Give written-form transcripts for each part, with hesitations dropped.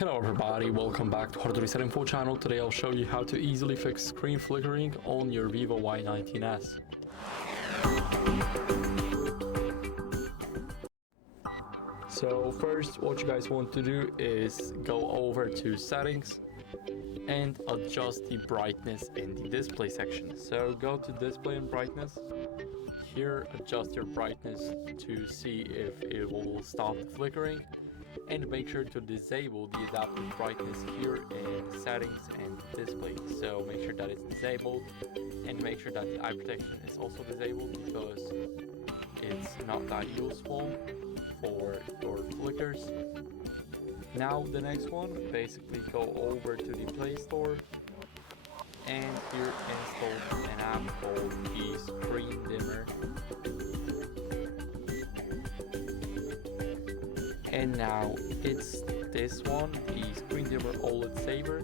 Hello everybody, welcome back to HardReset.Info channel. Today I'll show you how to easily fix screen flickering on your VIVO Y19s. So first, what you guys want to do is go over to settings and adjust the brightness in the display section. So go to display and brightness. Here, adjust your brightness to see if it will stop the flickering. And make sure to disable the adaptive brightness here in settings and display. So make sure that it's disabled, and make sure that the eye protection is also disabled, because it's not that useful for your flickers. Now the next one, basically go over to the Play Store and here install an app called the Screen Dimmer. And now it's this one, the Screen Dimmer OLED Saver.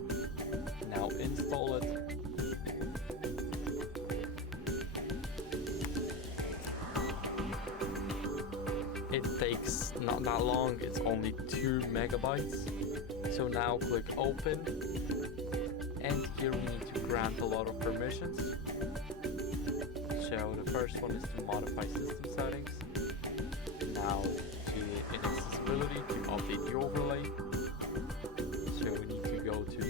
Now install it. It takes not that long, it's only 2 megabytes. So now click open, and here we need to grant a lot of permissions. So the first one is to modify system settings. Now inaccessibility, to update the overlay. So we need to go to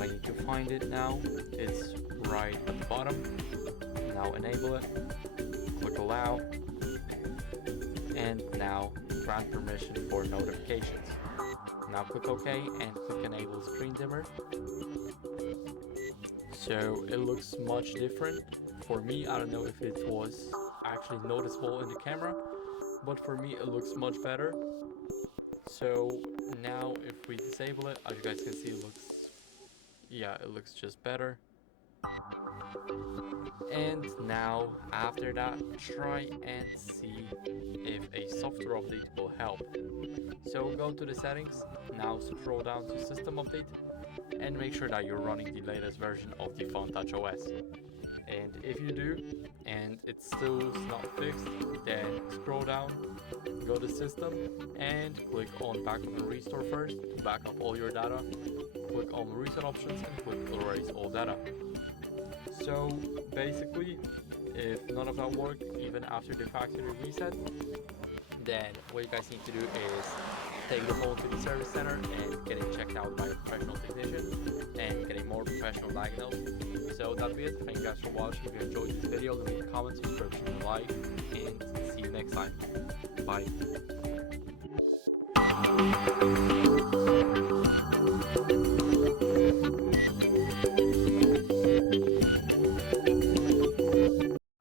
I need to find it now. It's right at the bottom. Now enable it, click allow, and now grant permission for notifications. Now click OK and click enable screen dimmer. So it looks much different. For me, I don't know if it was actually noticeable in the camera, but for me it looks much better. So now if we disable it, as you guys can see, it looks just better. And now after that, try and see if a software update will help. So go to the settings, now scroll down to system update, and make sure that you're running the latest version of the Phone Touch OS. And if you do, and it's still not fixed, then scroll down, go to system, and click on backup and restore first to back up all your data. Click on reset options and click erase all data. So basically, if none of that worked, even after the factory reset, then what you guys need to do is take the phone to the service center and get it checked out by a professional technician and get a more professional diagnosis. So that'll be it. Thank you guys for watching. If you enjoyed this video, leave a comment, subscription, and like, and see you next time. Bye.